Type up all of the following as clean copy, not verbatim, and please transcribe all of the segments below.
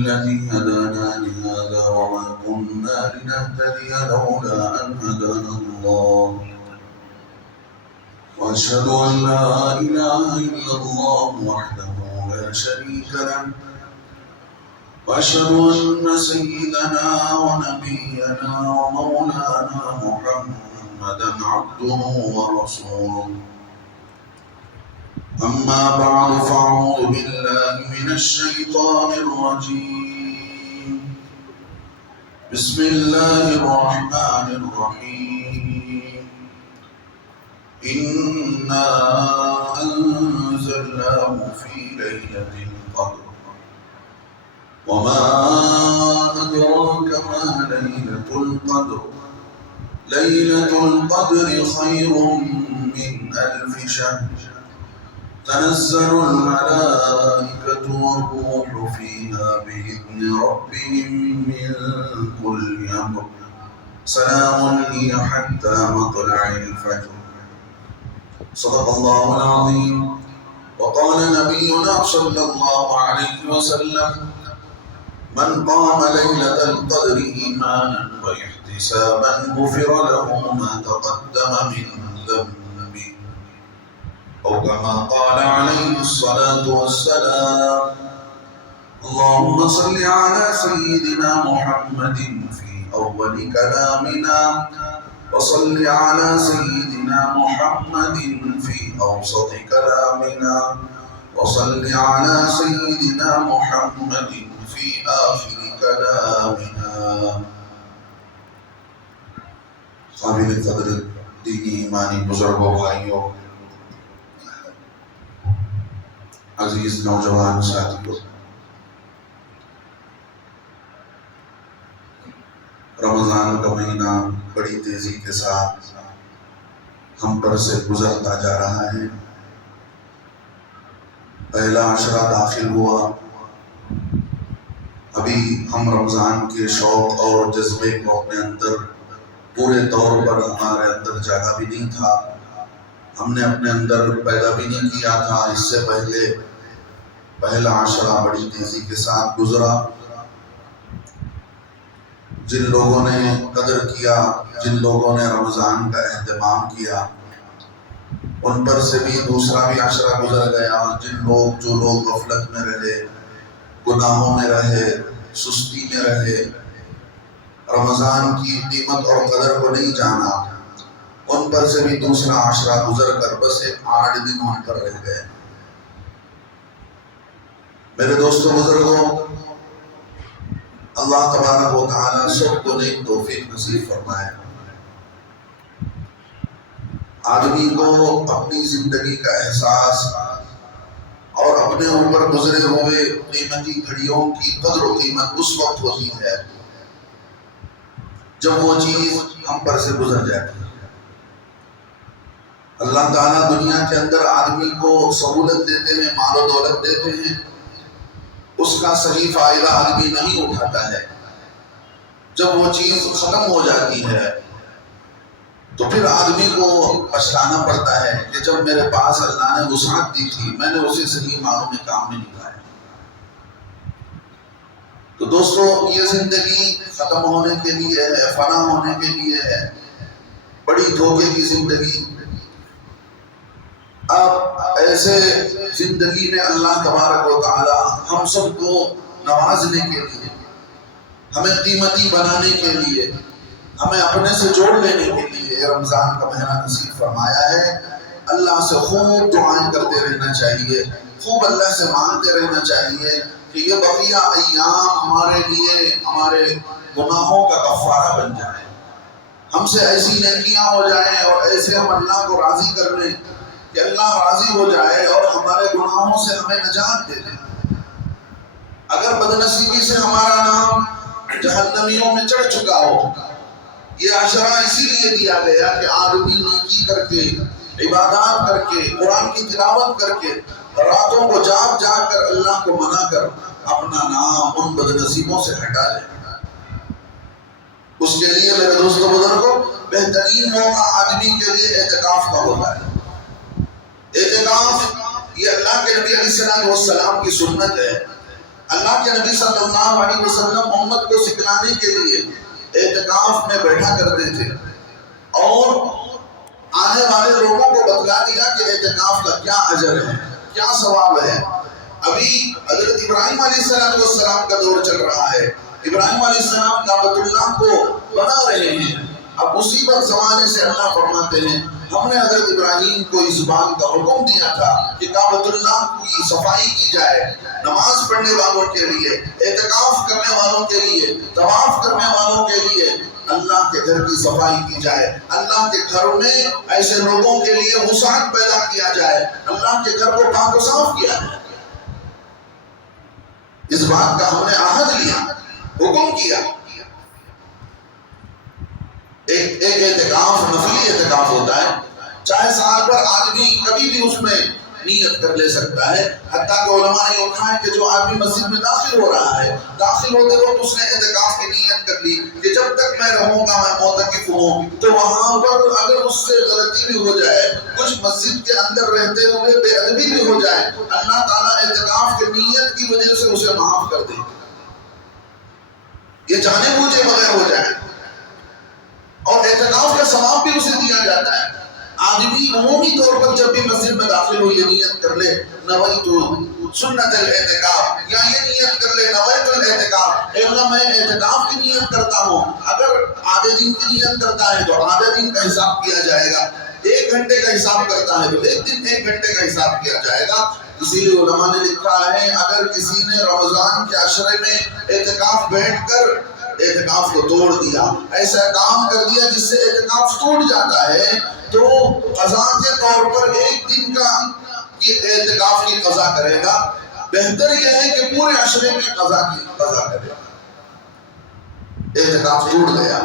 الذي هدانا لهذا وما كنا لنهتدي لولا أن هدانا الله وأشهد أن لا إله إلا الله وحده لا شريك له وأشهد أن سيدنا ونبينا ومولانا محمدا عبده ورسوله أما بعد فأعوذ بالله من الشيطان الرجيم بسم الله الرحمن الرحيم إنا أنزلناه في ليلة القدر وما أدراك ما ليلة القدر ليلة القدر خير من 1000 شهر تنزل الملائكة والروح فيها بإذن ربهم من كل أمر سلام هي حتى مطلع الفجر صدق الله العظيم وقال نبينا صلى الله عليه وسلم من قام ليلة القدر إيمانا واحتسابا غفر له ما تقدم من ذنبه أو كما قال عليه الصلاة والسلام اللهم صل على سيدنا محمد في أول كلامنا وصل على سيدنا محمد في أوسط كلامنا وصل على سيدنا محمد في آخر كلامنا. قابل قدر دینی ایمانی بزرگوں بھائیوں عزیز نوجوان ساتھیوں، رمضان کا مہینہ بڑی تیزی کے ساتھ ہم پر سے گزرتا جا رہا ہے۔ پہلا عشرہ داخل ہوا، ابھی ہم رمضان کے شوق اور جذبے کو اپنے اندر پورے طور پر ہمارے اندر جگہ بھی نہیں تھا، ہم نے اپنے اندر پیدا بھی نہیں کیا تھا۔ اس سے پہلے پہلا عشرہ بڑی تیزی کے ساتھ گزرا۔ جن لوگوں نے قدر کیا، جن لوگوں نے رمضان کا اہتمام کیا، ان پر سے بھی دوسرا بھی عشرہ گزر گیا۔ جو لوگ غفلت میں رہے، گناہوں میں رہے، سستی میں رہے، رمضان کی قیمت اور قدر کو نہیں جانا، ان پر سے بھی دوسرا عشرہ گزر کر بس ایک 8 دن ہم پر رہ گئے۔ میرے دوستوں بزرگوں، اللہ تبارک و تعالیٰ سب کو نیک توفیق نصیب فرمائے۔ آدمی کو اپنی زندگی کا احساس اور اپنے اوپر گزرے ہوئے قیمتی گھڑیوں کی قدر و قیمت اس وقت ہوتی ہے جب وہ چیز ہم پر سے گزر جاتی ہے۔ اللہ تعالیٰ دنیا کے اندر آدمی کو سہولت دیتے ہیں، مال و دولت دیتے ہیں، اس کا صحیح فائدہ آدمی نہیں اٹھاتا ہے۔ جب وہ چیز ختم ہو جاتی ہے تو پھر آدمی کو پچھتانا پڑتا ہے کہ جب میرے پاس اللہ نے وسعت دی تھی، میں نے اسے صحیح معنوں میں کام نہیں لگایا۔ تو دوستو، یہ زندگی ختم ہونے کے لیے ہے، فنا ہونے کے لیے ہے، بڑی دھوکے کی زندگی۔ اب ایسے زندگی میں اللہ تبارک و تعالی ہم سب کو نوازنے کے لیے، ہمیں قیمتی بنانے کے لیے، ہمیں اپنے سے جوڑ لینے کے لیے رمضان کا مہینہ نصیب فرمایا ہے۔ اللہ سے خوب دعائیں کرتے رہنا چاہیے، خوب اللہ سے مانگتے رہنا چاہیے کہ یہ بقیہ ایام ہمارے لیے ہمارے گناہوں کا کفارہ بن جائے، ہم سے ایسی نیکیاں ہو جائیں اور ایسے ہم اللہ کو راضی کر لیں کہ اللہ راضی ہو جائے اور ہمارے گناہوں سے ہمیں نجات دے دے۔ اگر بدنصیبی سے ہمارا نام جہنمیوں میں چڑھ چکا ہو، یہ عشرہ اسی لیے دیا گیا کہ آدمی نیکی کر کے، عبادات کر کے، قرآن کی تلاوت کر کے، راتوں کو جاگ جاگ کر اللہ کو منا کر اپنا نام ان بدنصیبوں سے ہٹا لے۔ اس کے لیے میرے دوستوں بزرگوں، بہترین موقع آدمی کے لیے اعتکاف کا ہوتا ہے۔ اعتکاف یہ اللہ کے نبی علیہ السلام کی سنت ہے۔ اللہ کے نبی صلی اللہ علیہ وسلم امت کو سکھلانے کے لیے اعتکاف میں بیٹھا کرتے تھے اور آنے والے لوگوں کو بتلا دیا کہ اعتکاف کا کیا اجر ہے، کیا ثواب ہے۔ ابھی حضرت ابراہیم علیہ السلام کا دور چل رہا ہے، ابراہیم علیہ السلام کعبۃ اللہ کو بنا رہے ہیں۔ اب اسی وقت زمانے سے اللہ فرماتے ہیں ہم نے حضرت ابراہیم کو اس بات کا حکم دیا تھا کہ کعبۃ اللہ کی صفائی کی جائے، نماز پڑھنے والوں کے لیے، اعتکاف کرنے والوں کے لیے، طواف کرنے والوں کے لیے اللہ کے گھر کی صفائی کی جائے، اللہ کے گھر میں ایسے لوگوں کے لیے وسعت پیدا کیا جائے، اللہ کے گھر کو پاک و صاف کیا جائے۔ اس بات کا ہم نے عہد لیا، حکم کیا۔ ایک اعتکاف نفلی اعتکاف ہوتا ہے، چاہے سال بھر آدمی کبھی بھی اس میں نیت کر لے سکتا ہے، حتیٰ کہ علماء نے لکھا ہے کہ جو آدمی مسجد میں داخل ہو رہا ہے، داخل ہوتے وقت اس نے اعتکاف کی نیت کر لی کہ جب تک میں رہوں گا میں معتکف ہوں، تو وہاں پر اگر اس سے غلطی بھی ہو جائے، کچھ مسجد کے اندر رہتے ہوئے بے ادبی بھی ہو جائے، اللہ تعالیٰ اعتکاف کی نیت کی وجہ سے اسے معاف کر دے، یہ جانے بوجھے بغیر ہو جائے، اور اعتکاف کا ثواب بھی اسے دیا جاتا ہے۔ آدمی عمومی طور پر جب بھی مسجد میں داخل ہو یہ نیت کر لے نویت سنت الاعتکاف، یا یہ نیت کر لے نویت الاعتکاف، اے اللہ میں اعتکاف کی نیت کرتا ہوں، اگر آدھے دن کی نیت کرتا ہے تو آدھے دن کا حساب کیا جائے گا، 1 گھنٹے کا حساب کرتا ہے تو 1 دن 1 گھنٹے کا حساب کیا جائے گا۔ اسی لیے علماء نے لکھا ہے اگر کسی نے رمضان کے عشرے میں اعتکاف بیٹھ کر اعتکاف کو توڑ دیا، ایسا کام کر دیا جس سے اعتکاف ٹوٹ جاتا ہے، تو قضا کے طور پر 1 دن کا اعتکاف کی قضا کرے گا۔ بہتر یہ ہے کہ پورے عشرے کی قضا کرے گا۔ اعتکاف ٹوٹ گیا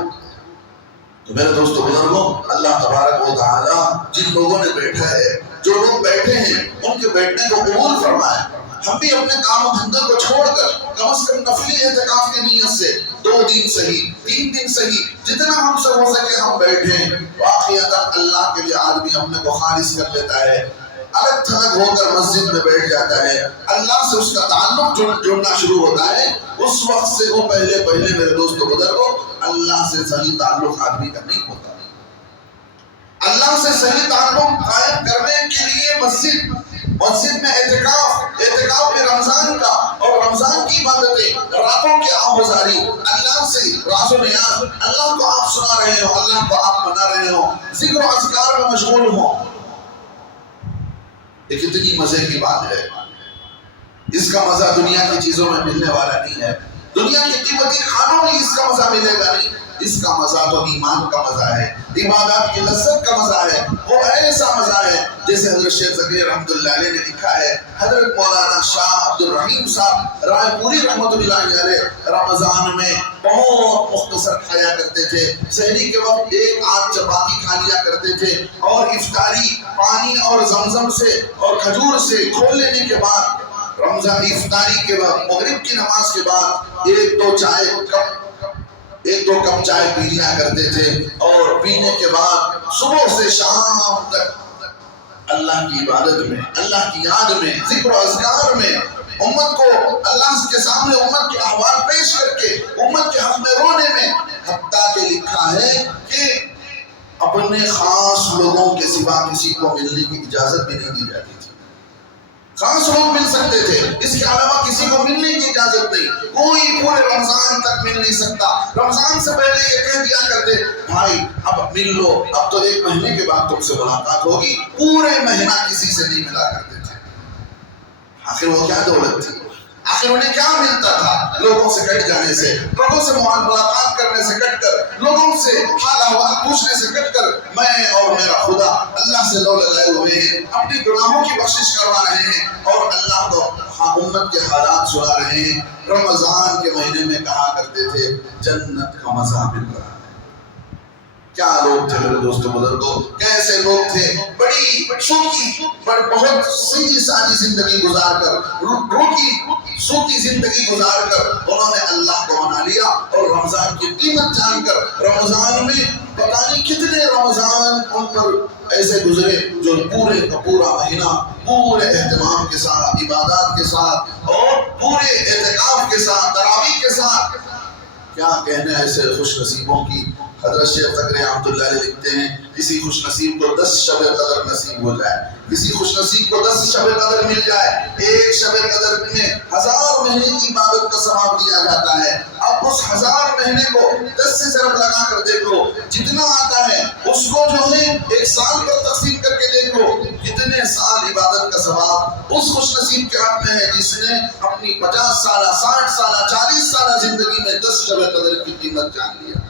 تو میرے دوستو بزرگوں، اللہ تبارک و تعالی جن لوگوں نے بیٹھا ہے، جو لوگ بیٹھے ہیں ان کے بیٹھنے کو قبول فرمائے۔ ہم بھی اپنے کام و دھندے کو چھوڑ کر کم از کم نفلی اعتکاف کی نیت سے 2 دن صحیح، 3 دن صحیح، جتنا ہم سے ہو سکے ہم بیٹھیں۔ واقعاً اللہ کے لیے آدمی اپنے کو خالص کر لیتا ہے، الگ تھلگ ہو کر مسجد میں بیٹھ جاتا ہے، اللہ سے اس کا تعلق جڑنا شروع ہوتا ہے۔ اس وقت سے وہ پہلے میرے دوستو بزرگوں، اللہ سے صحیح تعلق آدمی کا نہیں ہوتا۔ اللہ سے صحیح تعلق قائم کرنے کے لیے مسجد میں اعتکاف میں رمضان کا اور رمضان کی عبادتیں، راتوں کی آہوزاری، اللہ سے راز و نیاز، اللہ کو آپ سنا رہے ہو، اللہ کو آپ منا رہے ہو، ذکر و اذکار میں مشغول ہو، یہ کتنی مزے کی بات ہے۔ اس کا مزہ دنیا کی چیزوں میں ملنے والا نہیں ہے، دنیا کے قیمتی کھانوں میں اس کا مزہ ملے گا نہیں۔ اس کا مزہ تو ایمان کا مزہ ہے، عبادات کی لذت کا مزہ ہے، وہ ایسا مزہ ہے جیسے حضرت شیخ زکریا رحمۃ اللہ علیہ نے لکھا ہے۔ حضرت مولانا شاہ عبد الرحیم صاحب رائے پوری رحمۃ اللہ علیہ رمضان میں بہت مختصر کھایا کرتے تھے، سحری کے وقت 1 آدھ چپاتی کھا لیا کرتے تھے، اور افطاری پانی اور زمزم سے اور کھجور سے کھول لینے کے بعد رمضان افطاری کے بعد مغرب کی نماز کے بعد 1-2 کپ چائے پی لیا کرتے تھے، اور پینے کے بعد صبح سے شام تک اللہ کی عبادت میں، اللہ کی یاد میں، ذکر و اذکار میں، امت کو اللہ کے سامنے امت کے احوال پیش کر کے امت کے حق میں رونے میں، حتیٰ کہ لکھا ہے کہ اپنے خاص لوگوں کے سوا کسی کو ملنے کی اجازت بھی نہیں دی جاتی تھی۔ خاص لوگ مل سکتے تھے، اس کے علاوہ کسی کو ملنے کی اجازت نہیں، کوئی پورے رمضان تک مل نہیں سکتا۔ رمضان سے پہلے یہ کہہ دیا کرتے بھائی اب مل لو، اب تو 1 مہینے کے بعد تم سے ملاقات ہوگی، پورے مہینہ کسی سے نہیں ملا کرتے تھے۔ آخر وہ کیا دولت تھی؟ آخر انہیں کیا ملتا تھا؟ لوگوں سے کٹ جانے سے، لوگوں سے ملاقات کرنے سے کٹ کر، لوگوں سے حال احوال پوچھنے سے کٹ کر، میں اور میرا خدا اللہ سے لو لگائے ہوئے ہیں، اپنی گناہوں کی بخشش کروا رہے ہیں، اور اللہ کو امت کے حالات سنا رہے ہیں۔ رمضان کے مہینے میں کہا کرتے تھے جنت کا مزہ مل رہا ہے، کیا لوگ تھے میرے دوستوں بزرگوں، کیسے لوگ تھے، بڑی سوکھی بہت سیدھی سادی زندگی گزار کر، روکی سوکھی زندگی گزار کر انہوں نے اللہ کو منا لیا، اور رمضان کی قیمت جان کر رمضان میں پتہ نہیں کتنے رمضان ان پر ایسے گزرے جو پورے کا پورا مہینہ پورے اہتمام کے ساتھ، عبادات کے ساتھ اور پورے اعتکاف کے ساتھ، تراویح کے ساتھ. کیا کہنے ایسے خوش نصیبوں کی. حضرت شیخ تقی رحمۃ اللہ علیہ لکھتے ہیں کسی خوش نصیب کو 10 شب قدر نصیب ہو جائے، کسی خوش نصیب کو 10 شب قدر مل جائے، ایک شب قدر میں 1000 مہینے کی عبادت کا ثواب دیا جاتا ہے. اب اس 1000 مہینے کو 10 سے ضرب لگا کر دیکھو جتنا آتا ہے، اس کو جو ہے ایک سال پر تقسیم کر کے دیکھو کتنے سال عبادت کا ثواب اس خوش نصیب کے ہاتھ میں ہے جس نے اپنی 50 سالہ 60 سالہ 40 سالہ زندگی میں 10 شب قدر کی قیمت جان لیا.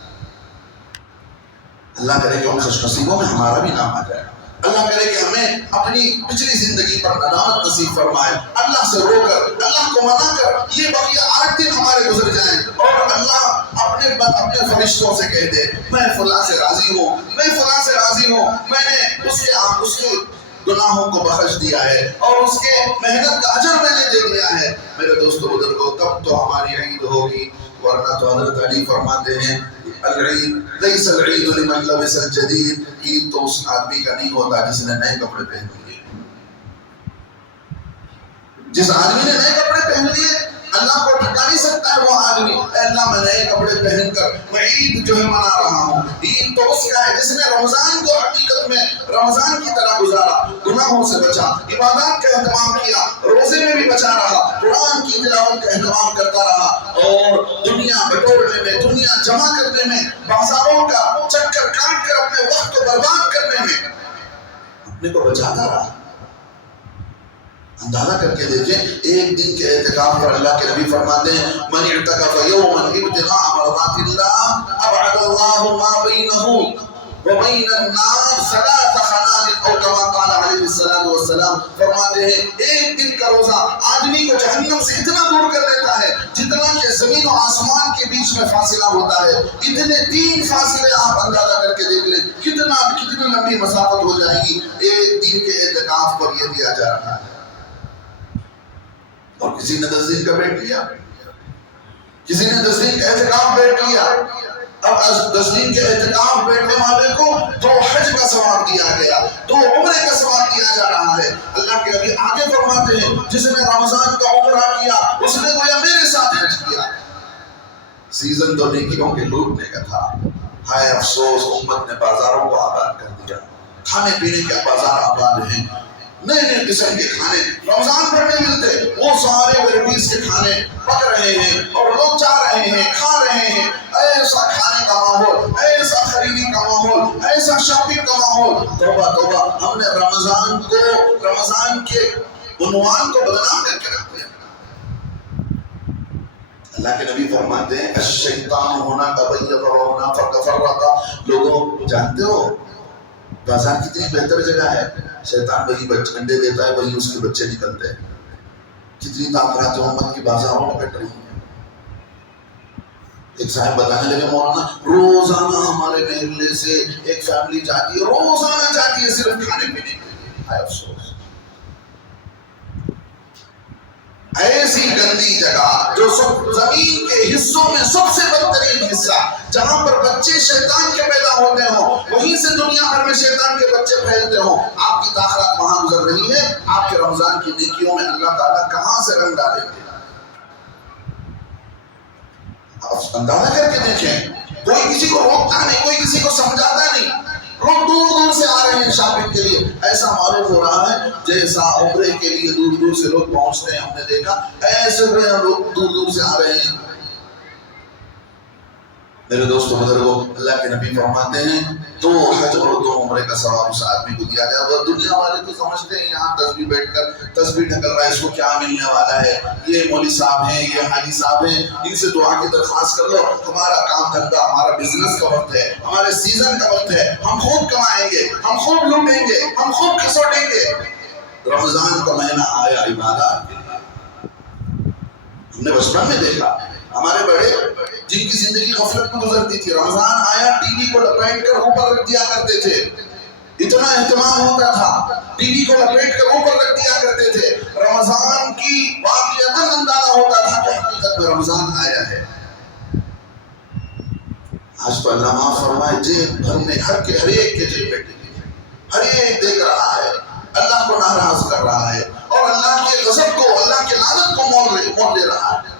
اللہ کرے کہ ان خوش نصیبوں میں ہمارا بھی نام آ جائے. اللہ کرے کہ ہمیں اپنی پچھلی زندگی پر ندامت نصیب فرمائے. اللہ سے رو کر، اللہ کو منا کر یہ بقیہ 8 دن ہمارے گزر جائیں اور اللہ اپنے فرشتوں سے کہہ دے میں فلاں سے راضی ہوں، میں فلاں سے راضی ہوں، میں نے اس کے گناہوں کو بخش دیا ہے اور اس کے محنت کا اجر میں نے دے دیا ہے. میرے دوستو بزرگوں، تب تو ہماری عید ہوگی، ورنہ تو حضرت علی فرماتے ہیں العید لیس العید لمن لبس الجدید، عید تو اس آدمی کا نہیں ہوتا جس نے نئے کپڑے پہن لیے. جس آدمی نے نئے کپڑے پہن لیے اللہ کو ٹھکا نہیں سکتا ہے وہ آدمی. اے اللہ میں نئے کپڑے پہن کر میں عید جو ہے منا رہا ہوں. عید تو اس کا ہے جس نے رمضان کو حقیقت میں رمضان کی طرح گزارا، گناہوں سے بچا، عبادات کا اہتمام کیا، روزے میں بھی بچا رہا، قرآن کی تلاوت کا اہتمام کرتا رہا، اور دنیا بٹورنے میں، دنیا جمع کرنے میں، بازاروں کا چکر کاٹ کر اپنے وقت کو برباد کرنے میں اپنے کو بچاتا رہا. اندازہ کر کے دیکھیں ایک دن کے اعتکاف پر اللہ کے نبی فرماتے ہیں من اعتکف یوما ابتغاء مرضات اللہ ابعد اللہ ما بینہ وبین النار 3 خنادق، اور کما قال علیہ الصلوۃ والسلام فرماتے ہیں ایک دن کا روزہ آدمی کو جہنم سے اتنا دور کر دیتا ہے جتنا کہ زمین و آسمان کے بیچ میں فاصلہ ہوتا ہے. اتنے 3 فاصلے آپ اندازہ کر کے دیکھ لیں کتنی لمبی مسافت ہو جائے گی ایک دن کے اعتکاف پر یہ دیا جا رہا ہے. اور کسی نے 10 دن کا بیٹھ لیا، کسی نے 10 دن کا اعتکاف بیٹھ لیا. اب 10 دن کے اعتکاف بیٹھنے والے کو 2 حج کا ثواب دیا گیا، 2 عمرے کا ثواب دیا جا رہا ہے. اللہ کے نبی آگے فرماتے ہیں جس نے رمضان کا عمرہ کیا اس نے گویا میرے ساتھ حج کیا. سیزن تو نیکیوں کے لوٹنے کا تھا. ہائے افسوس امت نے بازاروں کو آباد کر دیا. کھانے پینے کے بازار آباد ہیں، نئے نئے قسم کے کھانے رمضان پر نہیں ملتے، وہ سارے ویرائٹیز کے کھانے پک رہے ہیں اور لوگ جا رہے ہیں، کھا رہے ہیں. ایسا کھانے کا ماحول، ایسا خریدی کا ماحول، ایسا شاپنگ کا ماحول. توبہ توبہ، ہم نے رمضان کے عنوان کو بدنام کر کے رکھ دیا. اللہ کے نبی فرماتے ہیں الشیطان ہونا تبیض ہونا فکفرق. لوگوں جانتے ہو بازار کتنی بہتر جگہ ہے، شیطان وہی انڈے دیتا ہے، وہی اس کے بچے نکلتے ہیں. کتنی طاقت امت کی بازاروں میں بیٹھ رہی ہیں. ایک صاحب بتانے لگے مولانا روزانہ ہمارے محلے سے ایک فیملی جاتی ہے، روزانہ جاتی ہے صرف کھانے پینے کے لیے. ہائے افسوس، ایسی گندی جگہ جو زمین کے حصوں میں سب سے بدترین حصہ، جہاں پر بچے شیطان کے پیدا ہوتے ہوں، وہیں سے دنیا بھر میں شیطان کے بچے پھیلتے ہوں. آپ کی تاخیرات وہاں گزر رہی ہے، آپ کے رمضان کی نیکیوں میں اللہ تعالیٰ کہاں سے رنگ ڈالیں گے؟ آپ اندازہ کر کے دیکھیں. کوئی کسی کو روکتا نہیں، کوئی کسی کو سمجھاتا نہیں. لوگ دور دور سے آ رہے ہیں شاپنگ کے لیے. ایسا معلوم ہو رہا ہے جیسا عمرے کے لیے دور دور سے لوگ پہنچتے ہیں. ہم نے دیکھا ایسے لوگ دور دور سے آ رہے ہیں. میرے دوستو بزرگوں، اللہ کے نبی فرماتے ہیں 2 حج اور 2 عمرے کا ثواب اس آدمی کو دیا جائے. اور دنیا والے تو سمجھتے ہیں یہاں تسبیح بیٹھ کر تسبیح ڈھکل رہا ہے، اس کو کیا ملنے والا ہے. یہ مولوی صاحب ہیں، یہ حاجی صاحب ہیں، ان سے دعا کی درخواست کر لو. ہمارا کام دھندا، ہمارا بزنس کا وقت ہے، ہمارے سیزن کا وقت ہے، ہم خوب کمائیں گے، ہم خوب لوٹیں گے، ہم خوب کھسوٹیں گے. رمضان کا مہینہ آیا عبادات کے لیے. ہم نے بچپن میں دیکھا ہمارے بڑے جن کی زندگی غفلت میں گزرتی تھی، رمضان آیا ٹی وی کو لپیٹ کر اوپر رکھ دیا کرتے تھے، اتنا اہتمام ہوتا تھا، ٹی وی کو لپیٹ کر اوپر رکھ دیا کرتے تھے، رمضان کی واقعتاً اندازہ ہوتا تھا کہ حقیقت میں رمضان آیا ہے۔ آج تو اللہ معاف فرمائے، جیب بھر میں ہر ایک کے جیب بیٹھے ہیں، ہر ایک دیکھ رہا ہے، اللہ کو ناراض کر رہا ہے اور اللہ کے غضب کو، اللہ کے لعنت کو مول لے رہا ہے۔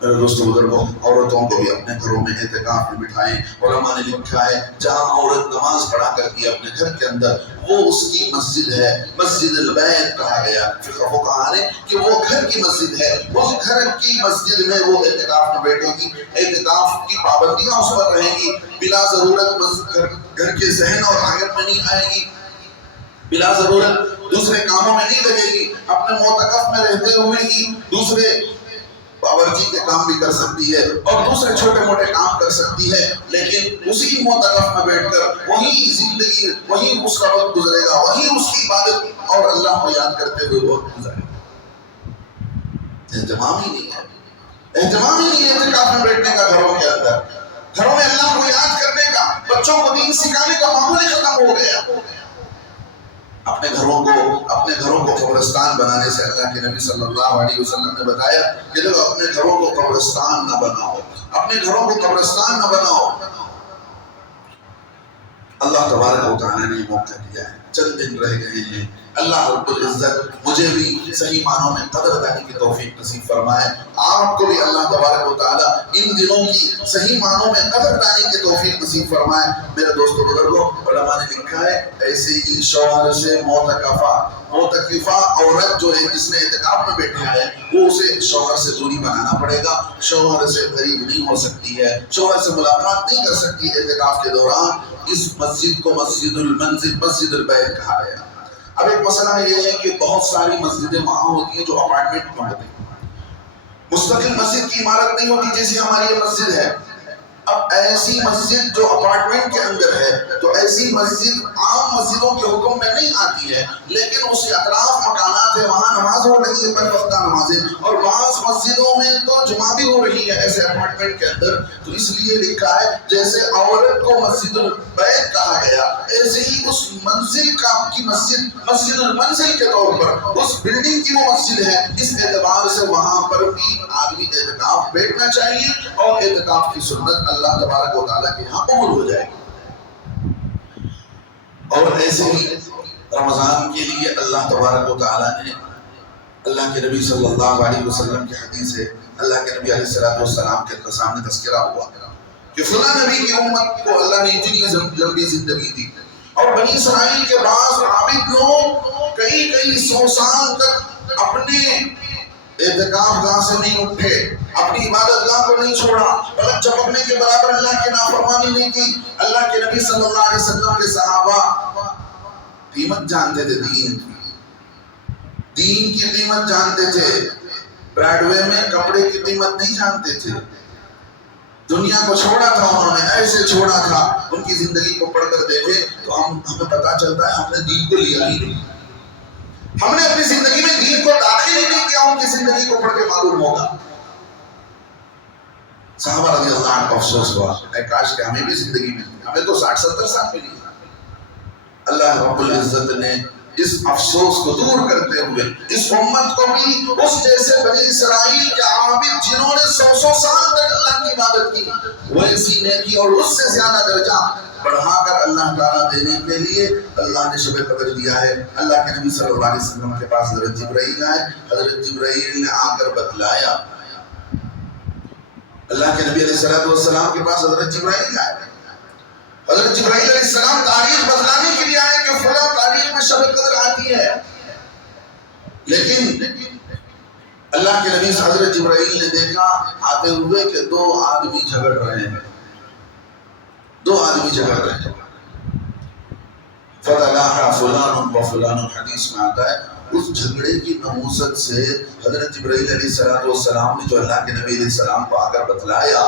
میرے دوستو بزرگوں، عورتوں کو بھی اپنے گھروں میں اعتکاف میں بٹھائیں۔ علماء نے لکھا ہے جہاں عورت نماز پڑھا کرتی ہے اپنے گھر کے اندر، وہ اس کی مسجد ہے، مسجد البیت کہا گیا فقہاء نے کہ وہ گھر کی مسجد ہے، اس گھر کی مسجد میں وہ اعتکاف میں بیٹھے گی، اعتکاف کی پابندیاں اس پر رہیں گی، بلا ضرورت گھر کے ذہن اور آیت میں نہیں آئے گی، بلا ضرورت دوسرے کاموں میں نہیں لگے گی، اپنے معتکف میں رہتے ہوئے ہی دوسرے باورچی کے کام بھی کر سکتی ہے اور دوسرے چھوٹے موٹے کام کر سکتی ہے، لیکن اسی معتکف میں بیٹھ کر وہی زندگی، وہی اس کا وقت گزرے گا، وہی اس کی عبادت اور اللہ کو یاد کرتے ہوئے وقت گزرے گا۔ اہتمام ہی نہیں ہے، اہتمام ہی نہیں ہے اعتکاف میں بیٹھنے کا گھروں کے اندر، گھروں میں اللہ کو یاد کرنے کا، بچوں کو دین سکھانے کا ماحول ہی ختم ہو گیا۔ اپنے گھروں کو قبرستان بنانے سے اللہ کے نبی صلی اللہ علیہ وسلم نے بتایا کہ لوگ اپنے گھروں کو قبرستان نہ بناؤ، اپنے گھروں کو قبرستان نہ بناؤ۔ اللہ تبارک و تعالیٰ نے موقع دیا ہے، چند دن رہ گئے ہیں، اللہ رب العزت مجھے بھی صحیح معنوں میں قدر دانی کی توفیق نصیب فرمائے، آپ کو بھی اللہ تبارک و تعالیٰ ان دنوں کی صحیح معنوں میں قدر دانی کی توفیق نصیب فرمائے۔ میرے دوستو بزرگوں، علماء نے لکھا ہے ایسے ہی شوہر سے معتکفہ عورت جو ہے جس نے اعتکاف میں بیٹھا ہے، وہ اسے شوہر سے دوری بنانا پڑے گا، شوہر سے قریب نہیں ہو سکتی ہے، شوہر سے ملاقات نہیں کر سکتی اعتکاف کے دوران۔ اس مسجد کو مسجد المنزل، مسجد البیت کہا گیا۔ اب ایک مسئلہ یہ ہے کہ بہت ساری مسجدیں وہاں ہوتی ہیں جو اپارٹمنٹ میں ہوتی ہیں، مستقل مسجد کی عمارت نہیں ہوتی جیسی ہماری یہ مسجد ہے۔ اب ایسی مسجد جو اپارٹمنٹ کے اندر ہے، تو ایسی مسجد عام مسجدوں کے حکم میں نہیں آتی ہے، لیکن اس کے اطراف مکانات ہیں، وہاں نماز ہو رہی ہے، پنج وقتہ نمازیں، اور بعض مسجدوں میں تو جمعہ بھی ہو رہی ہے ایسے اپارٹمنٹ کے اندر۔ تو اس لیے لکھا ہے جیسے عورت کو مسجد البیت کہا گیا، ایسے ہی اس منزل کی مسجد، مسجد المنزل کے طور پر اس بلڈنگ کی وہ مسجد ہے، اس اعتبار سے وہاں پر بھی آدمی اعتکاف بیٹھنا چاہیے، اور اعتکاف کی سنت اللہ تبارک و تعالیٰ کے ہاں قبول ہو جائے گی۔ اور ایسے ہی رمضان کے لیے اللہ تبارک و تعالیٰ نے، اللہ کے نبی صلی اللہ علیہ وسلم کی حدیث ہے، اللہ کے نبی علیہ السلام کے سامنے تذکرہ ہوا کہ فلاں نبی کی امت کو اللہ نے اتنی لمبی زندگی دی، اور بنی اسرائیل کے بعض عابد لوگ کئی سو سال تک اپنے اعتکاف گاہ سے نہیں اٹھے، اپنی عبادت گاہ کو نہیں چھوڑا، پلک جھپکنے کے برابر اللہ کی نافرمانی نہیں کی۔ اللہ کے نبی صلی اللہ علیہ وسلم کے صحابہ قیمت جانتے تھے، دین کی قیمت جانتے تھے، براڈ وے میں کپڑے کی قیمت نہیں جانتے تھے۔ دنیا کو چھوڑا تھا انہوں نے، ایسے چھوڑا تھا۔ ان کی زندگی کو پڑھ کر دیکھے تو ہمیں پتا چلتا ہے ہم نے دین کو لیا ہی نہیں، ہم نے اپنی زندگی میں دین کو داخل ہی نہیں کیا۔ ان کی زندگی کو پڑھ کے معلوم ہوگا۔ صحابہ رضی اللہ عنہ کو افسوس ہوا، اے کاش کہ ہمیں بھی زندگی ملتی، ہمیں تو 60-70 سال ملی۔ اللہ رب العزت نے اس افسوس کو دور کرتے ہوئے اس امت کو بھی اس جیسے بنی اسرائیل کے عابد جنہوں نے 100 سال تک اللہ کی عبادت کی، ویسی نیکی اور اس سے زیادہ درجہ بڑھا کر اللہ تعالیٰ دینے کے لیے اللہ نے شب قدر دیا ہے۔ اللہ کے نبی صلی اللہ علیہ وسلم کے پاس حضرت جبرائیل آئے، حضرت جبرائیل نے آ کر بتلایا، اللہ کے نبی علیہ السلام کے پاس حضرت جبرائیل آئے، حضرت جبرائیل علیہ السلام تاریخ بتلانے کے لیے آئے کہ فلاں تاریخ میں شب قدر آتی ہے، لیکن اللہ کے نبی حضرت جبرائیل نے دیکھا آتے ہوئے کہ دو آدمی جھگڑ رہے ہیں، فتلاحا فلان و فلان، حدیث میں آتا ہے اس جھگڑے کی نحوست سے حضرت جبرائیل علیہ السلام نے جو اللہ کے نبی علیہ السلام کو آ کر بتلایا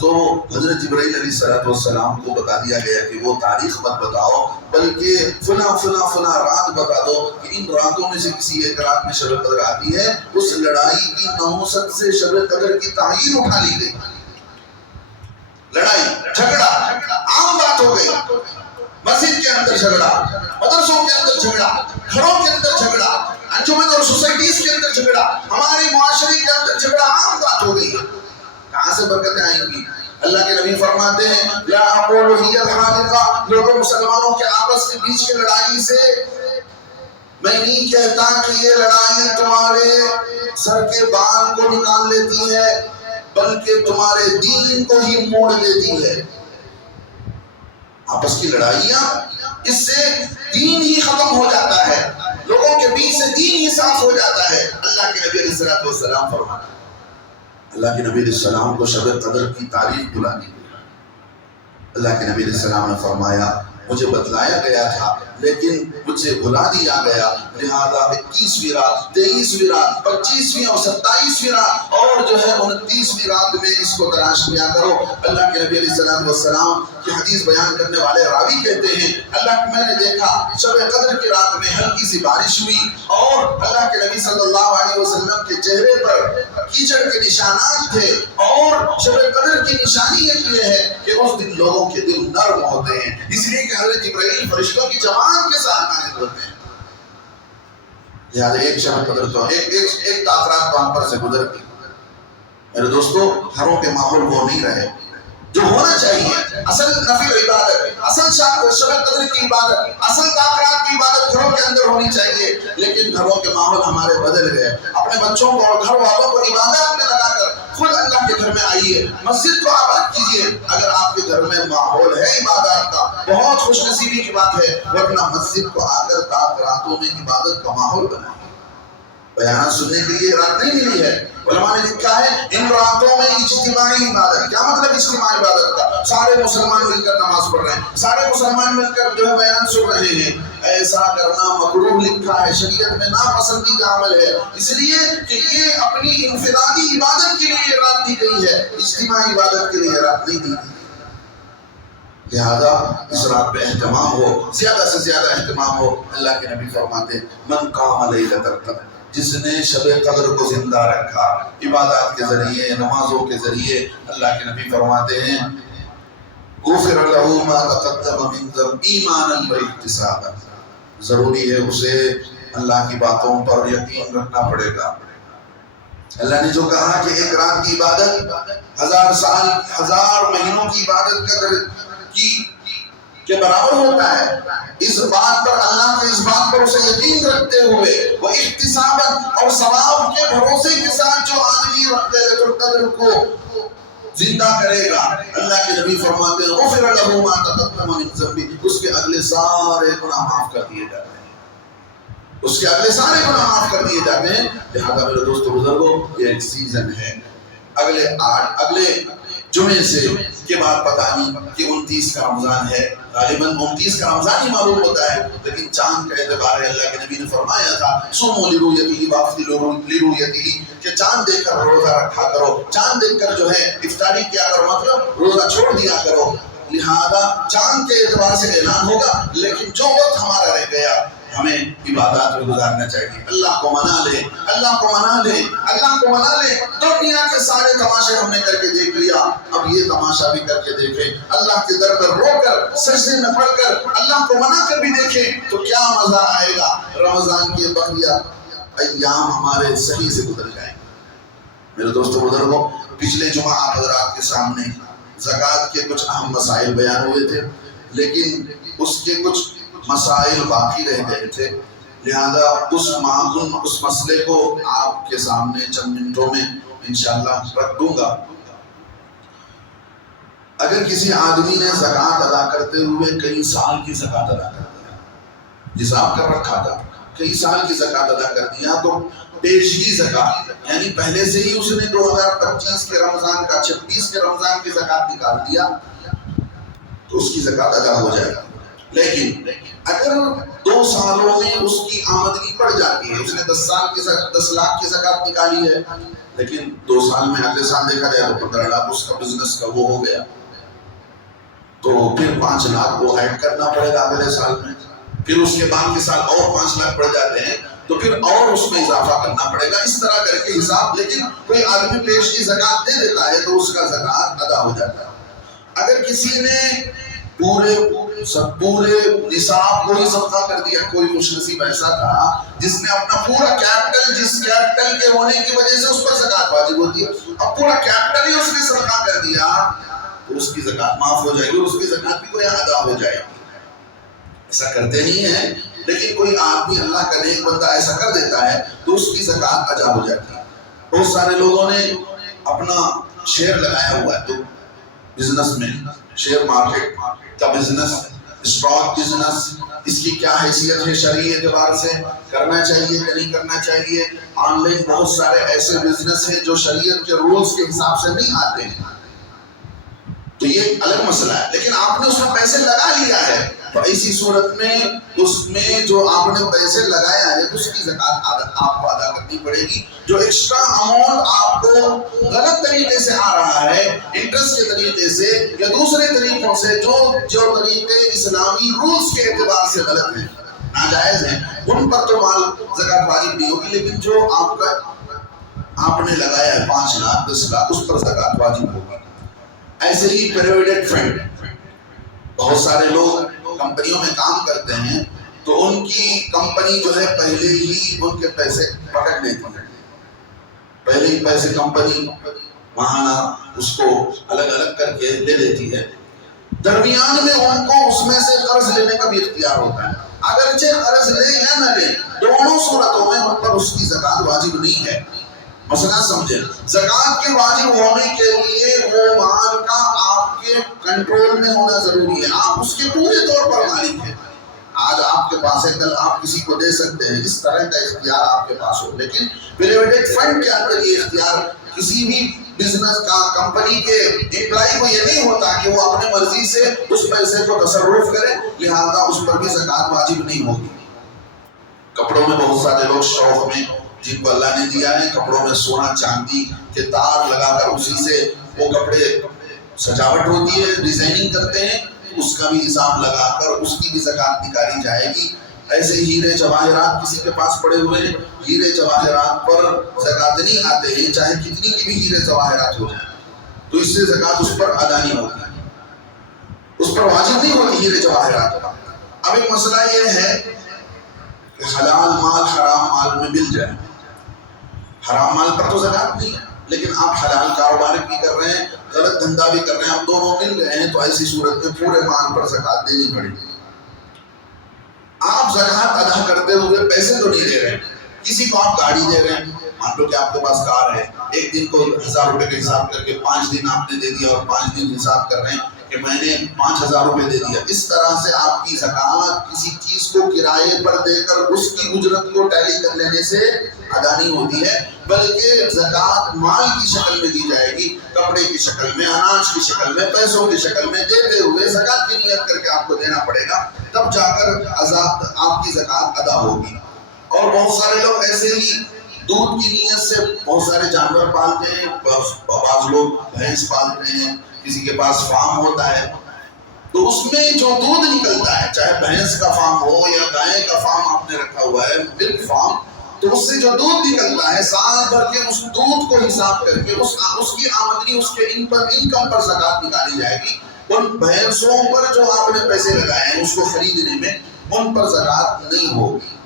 تو حضرت جبرائیل علیہ السلام کو بتا دیا گیا کہ وہ تاریخ مت بتاؤ بلکہ فلاں رات بتا دو کہ ان راتوں میں سے کسی ایک رات میں شب قدر آتی ہے. اس لڑائی کی نحوست سے شب قدر کی تعین اٹھا لی گئی. لڑائی جھگڑا عام بات ہو گئی. مسجد کے اندر جھگڑا، مدرسوں کے اندر جھگڑا، گھروں کے اندر جھگڑا، انجمن اور سوسائٹیز کے اندر جھگڑا، ہمارے معاشرے کے اندر جھگڑا عام بات ہو گئی ہے. کہاں سے برکتیں آئیں گی؟ اللہ کے نبی فرماتے ہیں لا اقول ہی الحالقہ، لوگوں مسلمانوں کے آپس کے بیچ کی لڑائی سے میں نہیں کہتا کہ یہ لڑائی تمہارے سر کے بال کو نکال لیتی ہے بلکہ تمہارے دین کو ہی موڑ دیتی ہے. آپس کی لڑائیاں اس سے دین ہی ختم ہو جاتا ہے، لوگوں کے بیچ سے دین ہی صاف ہو جاتا ہے. اللہ کے نبی علیہ السلام فرماتے ہیں، اللہ کے نبی علیہ السلام کو شب قدر کی تاریخ بلا دی گئی. اللہ کے نبی علیہ السلام نے فرمایا مجھے بتلایا گیا تھا لیکن مجھ سے بھلا دیا گیا، لہذا 21ویں رات، 23ویں رات، 25ویں اور 27ویں رات اور جو ہے 29ویں رات میں اس کو تلاش کیا کرو. اللہ کے نبی علیہ السلام کی حدیث بیان کرنے والے راوی کہتے ہیں اللہ میں نے دیکھا شب قدر کی رات میں ہلکی سی بارش ہوئی اور اللہ کے نبی صلی اللہ علیہ وسلم کے چہرے پر کیچڑ کے نشانات تھے. اور شب قدر کی نشانی یہ ہے کہ اس دن لوگوں کے دل نرم ہوتے ہیں، اس لیے کہ حضرت جبرائیل فرشتوں کی جماعت کے ساتھ نازل ہوتے ہیں. لہٰذا ایک شب قدر تو ایک تاثرات تو ہم پر سے گزر گئی. میرے دوستو گھروں کے ماحول وہ نہیں رہے جو ہونا چاہیے. اصل نفل عبادت، اصل شب قدر کی عبادت، اصل تاثرات کی عبادت گھروں کے اندر ہونی چاہیے. لیکن گھروں کے ماحول ہمارے بدل گئے. اپنے بچوں کو اور گھر والوں کو عبادت میں لگا کر خود اللہ کے گھر میں آئیے، مسجد کو آباد کیجیے. اگر آپ کے گھر میں ماحول ہے عبادت کا بہت خوش نصیبی کی بات ہے، ورنہ مسجد کو آ کر راتوں میں عبادت کا ماحول بنائیں. بیانات سننے کے لیے رات نہیں ملی ہے. علماء نے لکھا ہے ان راتوں میں اجتماعی عبادت. کیا مطلب اجتماعی عبادت کا؟ سارے مسلمان مل کر نماز پڑھ رہے ہیں، سارے مسلمان مل کر جو ہے بیان سن رہے ہیں. ایسا کرنا مکروہ لکھا ہے، شریعت میں ناپسندیدہ عمل ہے، اس لیے کہ یہ اپنی انفرادی عبادت کے لیے رات دی گئی ہے، اجتماعی عبادت کے لیے رات نہیں دی گئی. لہذا اس رات پہ اہتمام ہو، زیادہ سے زیادہ اہتمام ہو. اللہ کے نبی فرماتے من قام لیلۃ القدر، جس نے شب قدر کو زندہ رکھا عبادات کے ذریعے، نمازوں کے ذریعے. اللہ کے نبی فرماتے ہیں غفر له ما تقدم من ذنب ایمانا واحتسابا. ضروری ہے اسے اللہ کی باتوں پر یقین رکھنا پڑے گا. اللہ نے جو کہا کہ ایک رات کی عبادت 1000 سال 1000 مہینوں کی عبادت کے برابر ہوتا ہے، اس بات پر اللہ کے اس بات پر اسے یقین رکھتے ہوئے وہ احتساباً اور ثواب کے بھروسے کے ساتھ جو آدمی لیلۃ القدر کو زندہ کرے گا، اللہ کے نبی فرماتے ہیں غفر له ما تقدم من ذنبه، اس کے اگلے سارے گناہ معاف کر دیے جاتے ہیں، اس کے اگلے سارے گناہ معاف کر دیے جاتے ہیں. لہذا میرے دوستو بزرگوں یہ ایک سیزن ہے. اگلے جمعے سے کے بعد پتہ نہیں کہ 29 کا رمضان ہے، غالباً 29 کا رمضان ہی معلوم ہوتا ہے، لیکن چاند کا اعتبار ہے. اللہ کے نبی نے فرمایا تھا صوموا لرؤیتہ وافطروا لرؤیتہ، کہ چاند دیکھ کر روزہ رکھا کرو، چاند دیکھ کر جو ہے افطاری کیا کرو، مطلب روزہ چھوڑ دیا کرو. لہذا چاند کے اعتبار سے اعلان ہوگا، لیکن جو وقت ہمارا رہ گیا ہمیں عبادات میں گزارنا چاہیے. اللہ کو منا لے، اللہ کو منا لے، اللہ کو منا لے. دنیا کے سارے تماشے ہم نے کر کے دیکھ لیا، اب یہ تماشا بھی کر کے دیکھیں. اللہ کے در پر رو کر سجدے میں پڑھ کر اللہ کو منا کر بھی دیکھیں تو کیا مزہ آئے گا. رمضان کے بقیہ ایام ہمارے صحیح سے گزر جائیں. میرے دوستو بزرگوں پچھلے جمعہ آپ حضرات کے سامنے زکوٰۃ کے کچھ اہم مسائل بیان ہوئے تھے، لیکن اس کے کچھ مسائل باقی رہ گئے تھے. لہذا اس مسئلے کو آپ کے سامنے چند منٹوں میں انشاءاللہ رکھ دوں گا. اگر کسی آدمی نے زکوٰۃ ادا کرتے ہوئے کئی سال کی زکوٰۃ ادا کر دیا، حساب کر رکھا تھا کئی سال کی زکوٰۃ ادا کر دیا، تو پیشگی زکوٰۃ یعنی پہلے سے ہی اس نے 2025 کے رمضان کا 26 کے رمضان کی زکوٰۃ نکال دیا تو اس کی زکوٰۃ ادا ہو جائے گا. لیکن اگر 2 سالوں میں اس کی آمدنی بڑھ جاتی ہے، اس نے 10 لاکھ کی زکوٰۃ نکالی ہے، لیکن 2 سال میں اگلے سال دیکھا جائے تو 15 لاکھ اس کا بزنس کا وہ ہو گیا، تو پھر 5 لاکھ وہ ایڈ کرنا پڑے گا اگلے سال میں، پھر اس کے بعد کے سال اور 5 لاکھ بڑھ جاتے ہیں تو پھر اور اس میں اضافہ کرنا پڑے گا، اس طرح کر کے حساب۔ لیکن کوئی آدمی پیش کی زکوٰۃ دے دیتا ہے تو اس کا زکوٰۃ ادا ہو جاتا ہے۔ اگر کسی نے پورے نصاب کو ہی صدقہ کر دیا، کوئی خوش نصیب ایسا تھا جس نے اپنا پورا کیپٹل، جس کیپٹل کے ہونے کی وجہ سے اس پر زکوٰۃ واجب ہوتی ہے، اب پورا کیپٹل ہی اس نے صدقہ کر دیا تو اس کی زکوٰۃ معاف ہو جائے گی، اور اس کی زکوٰۃ بھی کوئی ادا ہو جائے گی۔ ایسا کرتے نہیں ہیں، لیکن کوئی آدمی اللہ کا نیک بندہ ایسا کر دیتا ہے تو اس کی زکوٰۃ ادا ہو جاتی ہے۔ بہت سارے لوگوں نے اپنا شیئر لگایا ہوا ہے تو بزنس میں، شیئر مارکیٹ کا بزنس، اسٹاک بزنس، اس کی کیا حیثیت ہے شرعی اعتبار سے، کرنا چاہیے کہ نہیں کرنا چاہیے؟ آن لائن بہت سارے ایسے بزنس ہیں جو شریعت کے رولز کے حساب سے نہیں آتے ہیں، تو یہ الگ مسئلہ ہے، لیکن آپ نے اس میں پیسے لگا لیا ہے تو ایسی صورت میں اس میں جو آپ نے پیسے لگایا ہے اس کی زکوٰۃ آپ کو ادا کرنی پڑے گی۔ جو ایکسٹرا اماؤنٹ آپ کو غلط طریقے سے آ رہا ہے، انٹرسٹ کے طریقے سے یا دوسرے طریقوں سے، جو طریقے اسلامی رولز کے اعتبار سے غلط ہیں، ناجائز ہیں، ان پر تو مال زکوٰۃ واجب نہیں ہوگی، لیکن جو آپ نے لگایا ہے 5 لاکھ 10 لاکھ اس پر زکوٰۃ واجب ہوگی۔ ایسے ہی پروویڈنٹ فنڈ، بہت سارے لوگ کمپنیوں میں کام کرتے ہیں تو ان کی کمپنی جو ہے پہلے ہی ان کے پیسے پکڑ لیتی ہے، پہلے ہی پیسے کمپنی ماہانہ اس کو الگ الگ کر کے لے لیتی ہے، درمیان میں ان کو اس میں سے قرض لینے کا بھی اختیار ہوتا ہے، اگرچہ قرض لے یا نہ لے دونوں صورتوں میں ان پر اس کی زکوٰۃ واجب نہیں ہے۔ مسئلہ سمجھیں، زکوٰۃ کے واجب ہونے کے لیے وہ مال کا آپ کے کنٹرول میں ہونا ضروری ہے، آپ اس کے پورے طور پر مالک ہیں، آج آپ کے پاس ہے کل آپ کسی کو دے سکتے ہیں، اس طرح کا اختیار آپ کے پاس ہو، لیکن پروویڈنٹ فنڈ کے اندر یہ اختیار کسی بھی بزنس کا کمپنی کے امپلائی کو یہ نہیں ہوتا کہ وہ اپنے مرضی سے اس پیسے کو تصرف کرے، لہذا اس پر بھی زکوٰۃ واجب نہیں ہوگی۔ کپڑوں میں بہت سارے لوگ شوق میں، جن کو اللہ نے دیا ہے، کپڑوں میں سونا چاندی کے تار لگا کر اسی سے وہ کپڑے سجاوٹ ہوتی ہے، ڈیزائننگ کرتے ہیں، اس کا بھی حساب لگا کر اس کی بھی زکوٰۃ نکالی جائے گی۔ ایسے ہیرے جواہرات کسی کے پاس پڑے ہوئے ہیں، ہیرے جواہرات پر زکوٰۃ نہیں آتے ہیں، چاہے کتنی کی بھی ہیرے جواہرات ہو جائیں، تو اس سے زکوٰۃ اس پر ادا نہیں ہوتی، اس پر واجب نہیں ہوتی ہیرے جواہرات۔ اب ایک مسئلہ یہ ہے کہ حلال مال حرام مال میں مل جائے، حرام مال پر تو زکوٰۃ نہیں ہے، لیکن آپ حلال کاروبار بھی کر رہے ہیں، غلط دھندا بھی کر رہے ہیں، آپ دونوں مل گئے ہیں تو ایسی صورت میں پورے مال پر زکوٰۃ دینی پڑے گی۔ آپ زکوٰۃ ادا کرتے ہوئے پیسے تو نہیں دے رہے ہیں، کسی کو آپ گاڑی دے رہے ہیں، مان لو کہ آپ کے پاس کار ہے، ایک دن کو 1000 روپے کا حساب کر کے 5 دن آپ نے دے دیا اور 5 دن حساب کر رہے ہیں کہ میں نے 5000 روپے دے دیا، اس طرح سے آپ کی زکوٰۃ کسی چیز کو کرائے پر دے کر اس کی اجرت کو ٹیلی کر لینے سے ادا نہیں ہوتی ہے، بلکہ زکوٰۃ مال کی شکل میں دی جائے گی، کپڑے کی شکل میں، اناج کی شکل میں، پیسوں کی شکل میں دیتے ہوئے زکوٰۃ کی نیت کر کے آپ کو دینا پڑے گا، تب جا کر آپ کی زکوٰۃ ادا ہوگی۔ اور بہت سارے لوگ ایسے ہی دودھ کی نیت سے بہت سارے جانور پالتے ہیں، بعض لوگ بھینس پالتے ہیں، کسی کے پاس فارم ہوتا ہے، تو اس میں جو دودھ نکلتا ہے، چاہے بھینس کا فارم ہو یا گائے کا فارم آپ نے رکھا ہوا ہے، ملک فارم، تو اس سے جو دودھ نکلتا ہے سال بھر کے اس دودھ کو حساب کر کے اس کی آمدنی، اس کے انکم پر زکوٰۃ نکالی جائے گی۔ ان بھینسوں پر جو آپ نے پیسے لگائے ہیں اس کو خریدنے میں، ان پر زکوٰۃ نہیں ہوگی۔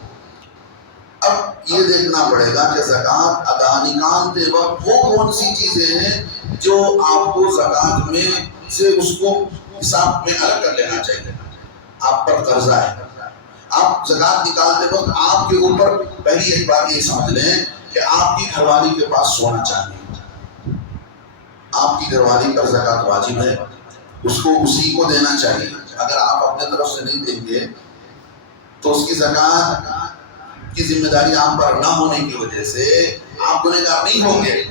اب یہ دیکھنا پڑے گا کہ زکوٰۃ ادا نکالتے وقت وہ کون سی چیزیں ہیں جو آپ کو زکوٰۃ میں سے اس کو حساب میں الگ کر لینا چاہیے۔ آپ پر قرضہ ہے، آپ زکوٰۃ نکالتے وقت آپ کے اوپر پہلی ایک بات یہ سمجھ لیں کہ آپ کی گھر والی کے پاس سونا چاندی ہے، آپ کی گھر والی پر زکوٰۃ واجب ہے، اس کو اسی کو دینا چاہیے۔ اگر آپ اپنے طرف سے نہیں دیں گے تو اس کی زکوٰۃ کی ذمہ داری آپ پر نہ ہونے کی وجہ سے آپ گنہگار نہیں ہوں گے،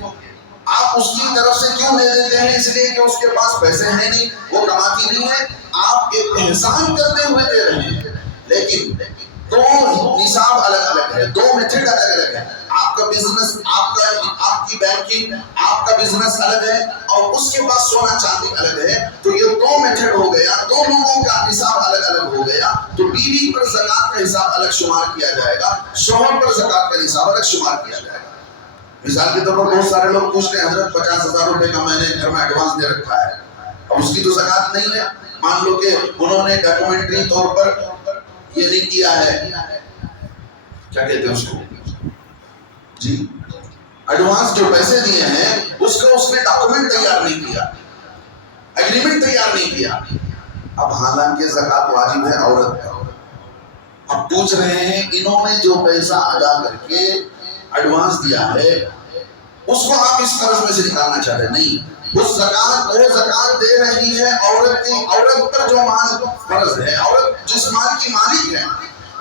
آپ اس کی طرف سے کیوں دے دیتے ہیں؟ اس لیے کہ اس کے پاس پیسے ہیں نہیں، وہ کماتی نہیں ہے، آپ ایک احسان کرتے ہوئے دے رہے ہیں۔ لیکن دو نصاب الگ الگ ہے، دو میتھڈ الگ الگ ہے۔ آپ کا بزنس، آپ کی بینکنگ، آپ کا بزنس الگ ہے اور اس کے پاس سونا چاندی الگ ہے، تو یہ دو میتھڈ ہو گیا، دو لوگوں کا نصاب الگ الگ ہو گیا۔ تو بیوی پر زکات کا حساب الگ شمار کیا جائے گا، شوہر پر زکات کا حساب الگ شمار کیا جائے گا۔ مثال کے طور پر بہت سارے لوگ پوچھتے ہیں حضرت 50,000 روپے کا میں نے گھر میں ایڈوانس دے رکھا ہے، اب اس کی تو زکات نہیں ہے۔ مان لو کہ انہوں نے ڈاکومنٹری طور پر یہ نہیں کیا ہے، کیا کہتے ہیں اس کو جی، ایڈوانس جو پیسے دیے ہیں اس کا اس نے ڈاکومنٹ تیار نہیں کیا، ایگریمنٹ تیار نہیں کیا۔ اب حالانکہ زکات واجب ہے عورت پر، اب پوچھ رہے ہیں انہوں نے جو پیسہ ادا کر کے ایڈوانس دیا ہے اس کو آپ اس قرض میں سے نکالنا چاہتے ہیں؟ نہیں، اس زکات، وہ زکات دے رہی ہے عورت کی، عورت پر جو مال فرض ہے، عورت جس مال کی مالک ہے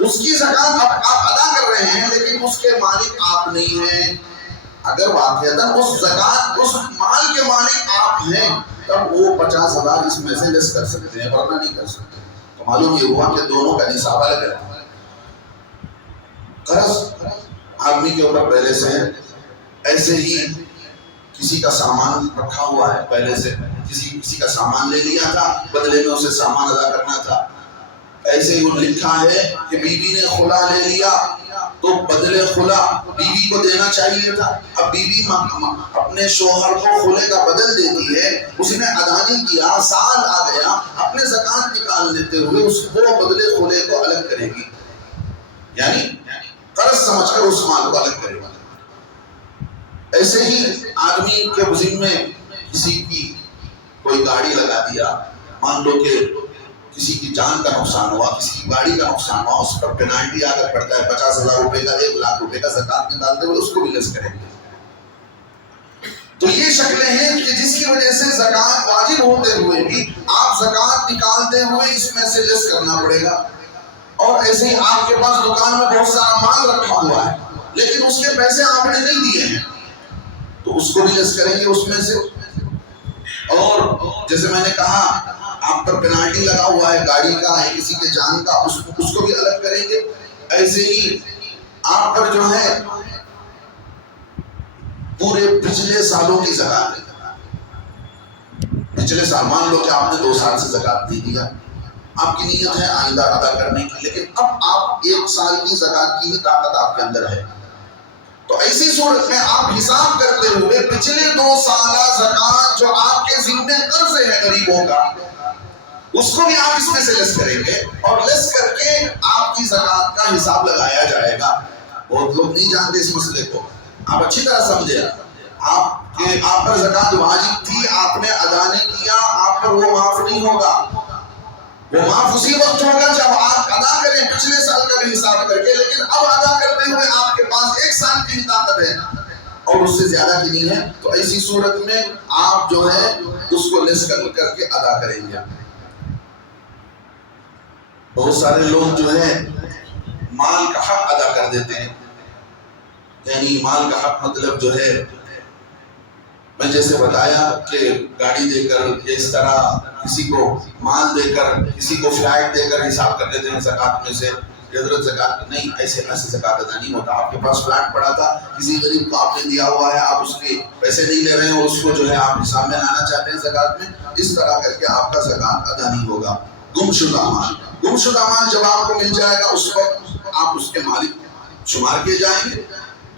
اس کی زکات آپ ادا کر رہے ہیں، لیکن اس کے مالک آپ نہیں ہیں۔ اگر واقعتاً اس زکات، اس مال کے مالک آپ ہیں تب وہ 50,000 اس میں سے لیس کر سکتے ہیں، ورنہ نہیں کر سکتے۔ تو معلوم یہ ہوا کہ دونوں کا نصاب الگ ہے۔ قرض آدمی کے اوپر پہلے سے ایسے ہی کسی کا سامان رکھا ہوا ہے، پہلے سے کسی کا سامان لے لیا تھا، بدلے میں اسے سامان ادا کرنا تھا۔ ایسے ہی لکھا ہے کہ بیوی نے خلا لے لیا تو بدلے خلا بیوی کو دینا چاہیے تھا۔ اب بیوی اپنے شوہر کو خلے کا بدل دیتی ہے، اس نے ادا نہیں کیا، سال آ گیا، اپنے زکات نکال لیتے ہوئے اس کو بدلے خلے کو الگ کرے گی، یعنی قرض سمجھ کر اس مال کو الگ کرے گا۔ ایسے ہی آدمی کے ذمہ میں کسی کی کوئی گاڑی لگا دیا، مان لو کہ کسی کی جان کا نقصان ہوا، کسی کی گاڑی کا نقصان ہوا، اس پر پینالٹی آ کر پڑتا ہے 50,000 روپے کا، 1,00,000 روپے کا زکات نکالتے ہوئے اس کو بھی لیس کریں گے۔ تو یہ شکلیں ہیں کہ جس کی وجہ سے زکات واجب ہوتے ہوئے بھی آپ زکات نکالتے ہوئے اس میں سے لیس کرنا پڑے گا۔ اور ایسے ہی آپ کے پاس دکان میں بہت سارا مال رکھا ہوا ہے لیکن اس کے پیسے آپ نے نہیں دیے ہیں تو اس کو بھی لیس کریں گے اس میں سے۔ اور جیسے میں نے کہا آپ پر پینالٹی لگا ہوا ہے گاڑی کا ہے، کسی کے جان کا، اس کو بھی الگ کریں گے۔ ایسے ہی آپ پر جو ہے پورے پچھلے سالوں کی زکات ہے، پچھلے سال مان لو کہ آپ نے 2 سال سے زکات نہیں دیا، آپ کی نیت ہے آئندہ ادا کرنے کی، لیکن اب آپ 1 سال کی زکات کی ہی طاقت آپ کے اندر ہے، تو ایسی صورت میں آپ حساب کرتے ہوئے پچھلے 2 سالہ زکات جو آپ کے ذمہ قرض ہے غریبوں کا، اس کو بھی آپ اس میں سے لیس کریں گے اور لیس کر کے آپ کی زکات کا حساب لگایا جائے گا۔ بہت لوگ نہیں جانتے اس مسئلے کو، آپ اچھی طرح سمجھے۔ آپ پر زکات واجب تھی، آپ نے ادا نہیں کیا، آپ پر وہ معاف نہیں ہوگا، وہ معاف اسی وقت ہوگا جب آپ ادا کریں پچھلے سال کا بھی حساب کر کے، لیکن اب ادا کرتے ہوئے آپ کے پاس 1 سال کی طاقت ہے اور اس سے زیادہ کی نہیں ہے، تو ایسی صورت میں آپ جو ہے اس کو لیس کر کے ادا کریں گے۔ بہت سارے لوگ جو ہے مال کا حق ادا کر دیتے ہیں، یعنی مال کا حق مطلب جو ہے میں جیسے بتایا کہ گاڑی دے کر یا اس طرح کسی کو مال دے کر، کسی کو فلائٹ دے کر حساب کر لیتے ہیں زکات میں سے، حضرت زکات نہیں، ایسے زکات ادا نہیں ہوتا۔ آپ کے پاس فلیٹ پڑا تھا، کسی غریب کو آپ نے دیا ہوا ہے، آپ اس کے پیسے نہیں لے رہے ہیں اور اس کو جو ہے آپ حساب میں لانا چاہتے ہیں زکات میں، اس طرح کر کے آپ کا زکات ادا نہیں ہوگا۔ گمشدہ مال، گمشدہ مال جب آپ کو مل جائے گا اس وقت آپ اس کے مالک شمار کیے جائیں گے۔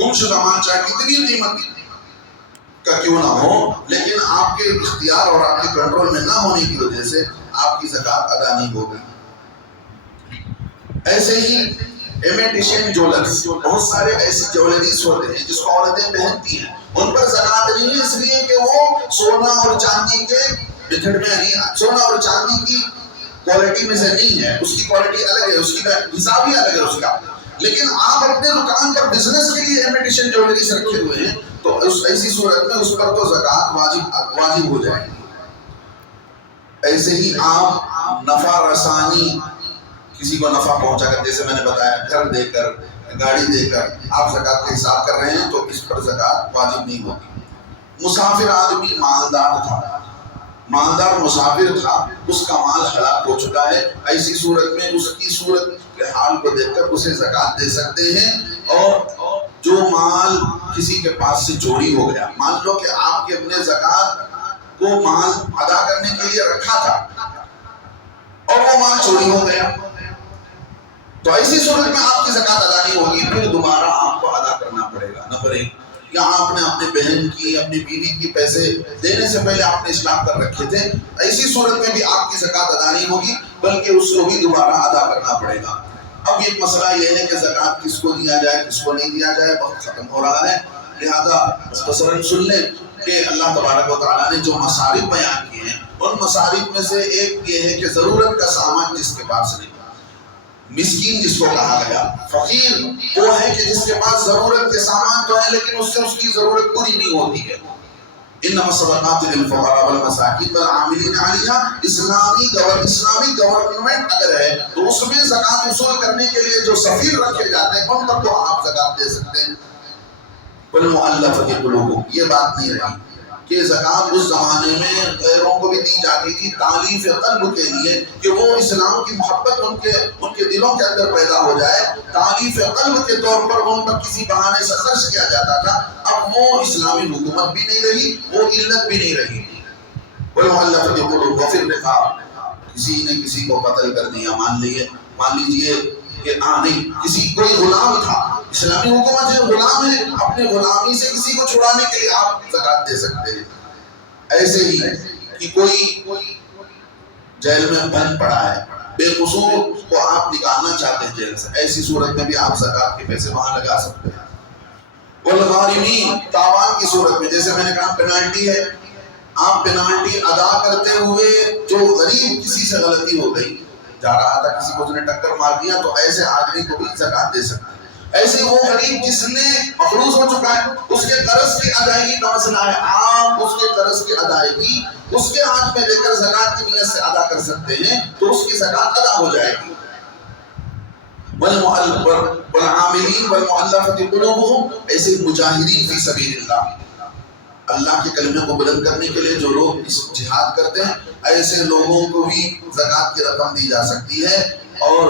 گمشدہ مال چاہے کتنی قیمت کا کیوں نہ ہو، لیکن آپ کے اختیار اور آپ کے کنٹرول میں نہ ہونے کی وجہ سے آپ کی زکات ادا نہیں ہوگی۔ ایسے ہی امیٹیشن جولرز، بہت سارے ایسی جولریز ہوتے ہیں جس کو عورتیں پہنتی ہیں، ان پر زکات نہیں ہے اس لیے کہ وہ سونا اور چاندی کے میتھڈ میں نہیں، سونا اور چاندی کی کوالٹی میں سے نہیں ہے، اس کی کوالٹی الگ ہے، اس کی حساب ہی الگ ہے اس کا۔ لیکن آپ اپنے دکان پر بزنس کے لیے امیٹیشن جولریز رکھے ہوئے ہیں تو ایسی صورت میں اس پر تو زکات واجب ہو جائے گی۔ ایسے ہی آپ نفع رسانی، کسی کو نفع پہنچا کر، جیسے میں نے بتایا گھر دے کر، گاڑی دے کر آپ زکات کا حساب کر رہے ہیں تو اس پر زکات واجب نہیں ہوگی۔ مسافر آدمی مالدار تھا، مالدار مسافر تھا، اس کا مال ہلاک ہو چکا ہے، ایسی صورت میں اس کی صورت کے حال کو دیکھ کر اسے زکوٰۃ دے سکتے ہیں۔ اور جو مال کسی کے پاس سے چوری ہو گیا، مان لو کہ آپ کے اپنے زکوٰۃ کو مال ادا کرنے کے لیے رکھا تھا اور وہ مال چوری ہو گیا، تو ایسی صورت میں آپ کی زکوٰۃ ادا نہیں ہوگی، پھر دوبارہ آپ کو ادا کرنا پڑے گا۔ نمبر 1، یہاں آپ نے اپنے بہن کی، اپنی بیوی کی پیسے دینے سے پہلے آپ نے اصلاح کر رکھے تھے، ایسی صورت میں بھی آپ کی زکوٰۃ ادا نہیں ہوگی، بلکہ اس کو بھی دوبارہ ادا کرنا پڑے گا۔ اب یہ مسئلہ یہ ہے کہ زکوٰۃ کس کو دیا جائے، کس کو نہیں دیا جائے، وقت ختم ہو رہا ہے، لہذا مختصراً سن لیں کہ اللہ تبارک و تعالیٰ نے جو مصارف بیان کیے ہیں، ان مصارف میں سے ایک یہ ہے کہ ضرورت کا سامان جس کے پاس نہیں، مسکین جس کو کہا گیا، فقیر وہ ہے کہ جس کے پاس ضرورت کے سامان تو ہے لیکن اس سے اس کی ضرورت پوری نہیں ہوتی ہے۔ انما الصدقات للفقراء والمساکین والعاملین علیہا، اسلامی گورنمنٹ اگر ہے تو اس میں زکوٰۃ وصول کرنے کے لیے جو سفیر رکھے جاتے ہیں ان پر تو آپ زکوٰۃ دے سکتے ہیں۔ والمؤلفۃ قلوبہم، یہ بات نہیں رہی کہ زکوٰۃ اس زمانے میں غیروں کو بھی دی جاتی تھی تالیف قلب کے لیے، کہ وہ اسلام کی محبت ان کے دلوں کے اندر پیدا ہو جائے، تالیف قلب کے طور پر ان پر کسی بہانے سے خرچ کیا جاتا تھا۔ اب وہ اسلامی حکومت بھی نہیں رہی، وہ علت بھی نہیں رہی۔ والمؤلفۃ قلوبہم وفی الرقاب، کسی نے کسی کو قتل کر دیا، مان لیجئے کہ نہیں، کسی کوئی غلام تھا، اسلامی حکومت جو غلام ہے، اپنے غلامی سے کسی کو چھڑانے کے لیے آپ زکوٰۃ دے سکتے ہیں۔ ایسے ہی کہ کوئی جیل میں بند پڑا ہے، بے قصور کو آپ نکالنا چاہتے ہیں جیل سے، ایسی صورت میں بھی آپ زکوٰۃ کے پیسے وہاں لگا سکتے ہیں۔ والغارمین، تاوان کی صورت میں، جیسے میں نے کہا پینالٹی ہے، آپ پینالٹی ادا کرتے ہوئے جو غریب کسی سے غلطی ہو گئی، جا رہا تھا کسی کو اس نے ٹکر مار دیا، تو ایسے آدمی کو بھی زکوٰۃ دے سکتے ہیں۔ ایسے وہ غریب جس نے مقروض ہو چکا ہے، اس کے قرض کی ادائیگی کا مسئلہ ہے، آپ اس کے قرض کی ادائیگی اس کے ہاتھ میں لے کر زکوٰۃ کی نیت سے ادا کر سکتے ہیں، تو اس کی زکوٰۃ ادا ہو جائے گی۔ والعاملین والمؤلفۃ قلوبہم، ایسے مجاہدین فی سبیل اللہ، اللہ کے کلمے کو بلند کرنے کے لیے جو لوگ اس جہاد کرتے ہیں، ایسے لوگوں کو بھی زکوٰۃ کی رقم دی جا سکتی ہے۔ اور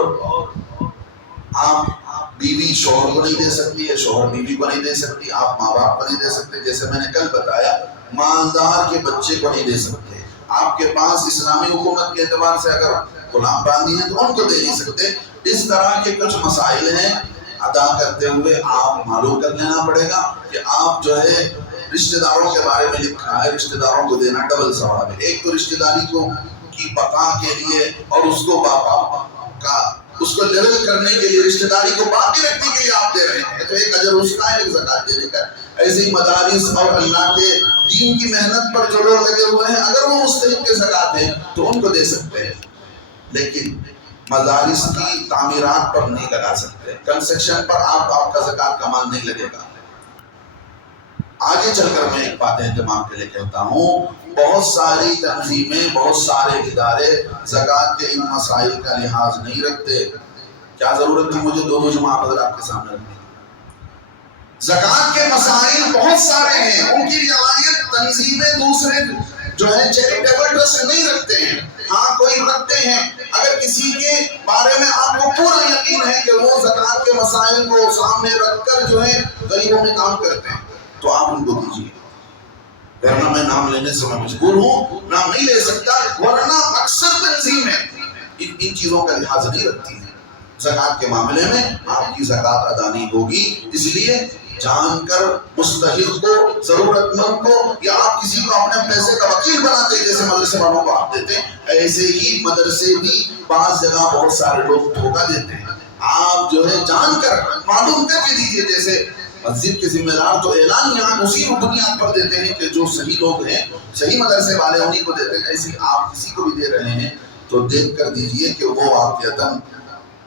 آپ بیوی شوہر کو نہیں دے سکتی ہے، شوہر بیوی کو نہیں دے سکتی، آپ ماں باپ کو نہیں دے سکتے، جیسے میں نے کل بتایا مالدار کے بچے کو نہیں دے سکتے۔ آپ کے پاس اسلامی حکومت کے اعتبار سے اگر غلام باندھی ہیں تو ان کو دے نہیں سکتے۔ اس طرح کے کچھ مسائل ہیں، ادا کرتے ہوئے آپ معلوم کر لینا پڑے گا کہ آپ جو ہے رشتہ داروں کے بارے میں لکھا ہے، رشتہ داروں کو دینا ڈبل ثواب ہے۔ ایک تو رشتہ داری کو کی بقا کے لیے اور اس کو لیول کرنے کے لیے، رشتہ داری کو باقی رکھنے کے لیے آپ دے رہے ہیں، تو ایک اجر اس کا ہے، ایک زکوٰۃ دینے کا ہے۔ ایسے ہی مدارس اور اللہ کے دین کی محنت پر جو لوگ لگے ہوئے ہیں، اگر وہ مستحق کے زکوٰۃ ہیں تو ان کو دے سکتے ہیں، لیکن مدارس کی تعمیرات پر نہیں لگا سکتے، کنسٹرکشن پر آپ کا زکوٰۃ کا مال نہیں لگے گا۔ آگے چل کر میں ایک بات اہتمام کے لیے کہتا ہوں، بہت ساری تنظیمیں، بہت سارے ادارے زکوٰۃ کے ان مسائل کا لحاظ نہیں رکھتے۔ کیا ضرورت تھی مجھے دونوں جمعہ حضرات کے سامنے رکھنے کی؟ زکوٰۃ کے مسائل بہت سارے ہیں، ان کی رعایت تنظیمیں دوسرے جو ہے چیریٹیبل ٹرسٹ نہیں رکھتے ہیں، ہاں کوئی رکھتے ہیں۔ اگر کسی کے بارے میں آپ کو پورا یقین ہے کہ وہ زکوٰۃ کے مسائل کو سامنے رکھ کر جو ہے غریبوں میں کام کرتے ہیں، تو آپ ان کو دیجیے، ورنہ میں نام لینے سے میں مجبور ہوں، نام نہیں لے سکتا، ورنہ اکثر تنظیمیں ان چیزوں کا لحاظ نہیں رکھتی ہیں۔ زکوٰۃ کے معاملے میں آپ کی زکوٰۃ ادا نہیں ہوگی، اس لیے جان کر مستحق کو، ضرورت مند کو، یا آپ کسی کو اپنے پیسے کا وکیل بناتے ہیں جیسے مدرسے والوں کو آپ دیتے ہیں، ایسے ہی مدرسے بھی بعض جگہ بہت سارے لوگ دھوکہ دیتے ہیں۔ آپ جو ہے جان کر معلوم کر کے دیجیے، جیسے مسجد کے ذمہ دار تو اعلان یہاں اسی بنیاد پر دیتے ہیں کہ جو صحیح لوگ ہیں، صحیح مدرسے والے انہیں کو دیتے ہیں، ایسے آپ کسی کو بھی دے رہے ہیں تو دیکھ کر دیجیے کہ وہ واقعتاً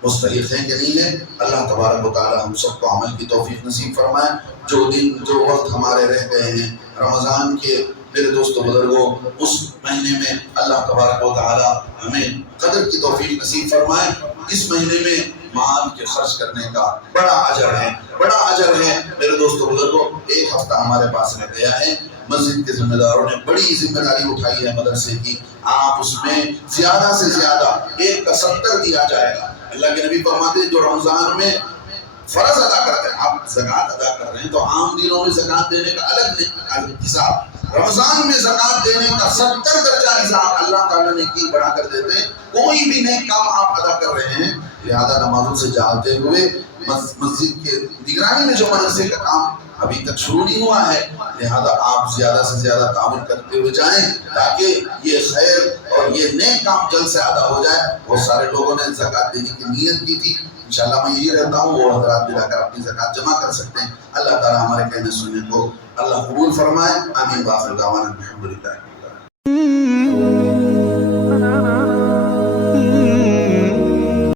مستحق ہیں کہ نہیں ہے۔ اللہ تبارک و تعالی ہم سب کو عمل کی توفیق نصیب فرمائے۔ جو دن جو وقت ہمارے رہ گئے ہیں رمضان کے، میرے دوستوں بزرگوں، اس مہینے میں اللہ تبارک و تعالی ہمیں قدر کی توفیق نصیب فرمائے۔ اس مہینے میں مال کے خرچ کرنے کا بڑا اجر ہے، بڑا اجر ہے۔ میرے دوستوں بزرگوں، ایک ہفتہ ہمارے پاس رہ گیا ہے، مسجد کے ذمہ داروں نے بڑی ذمہ داری اٹھائی ہے مدرسے کی، آپ اس میں زیادہ سے زیادہ 1 کا 70 دیا جائے گا۔ اللہ کے نبی فرماتے ہیں جو رمضان میں فرض ادا کرتے ہیں، آپ زکوٰۃ ادا کر رہے ہیں تو عام دنوں میں زکوٰۃ دینے کا الگ حساب، رمضان میں زکوٰۃ دینے کا 70 درجہ حساب اللہ تعالیٰ نے کی بڑھا کر دیتے ہیں۔ کوئی بھی نیک کام آپ ادا کر رہے ہیں، لہذا نمازوں سے جاگتے ہوئے مسجد کے نگرانی میں جو مدرسے کا کام ابھی تک شروع نہیں ہوا ہے، لہذا آپ زیادہ سے زیادہ تعاون کرتے ہوئے جائیں تاکہ یہ خیر اور یہ نیک کام جلد سے ادا ہو جائے۔ بہت سارے لوگوں نے زکوٰۃ دینے کی نیت کی تھی، انشاءاللہ میں یہی رہتا ہوں، وہ حضرات بھی جا کر اپنی زکوٰۃ جمع کر سکتے ہیں۔ اللہ تعالیٰ ہمارے کہنے سننے کو اللہ قبول فرمائے، آمین، وآخر دعوانا الحمدللہ۔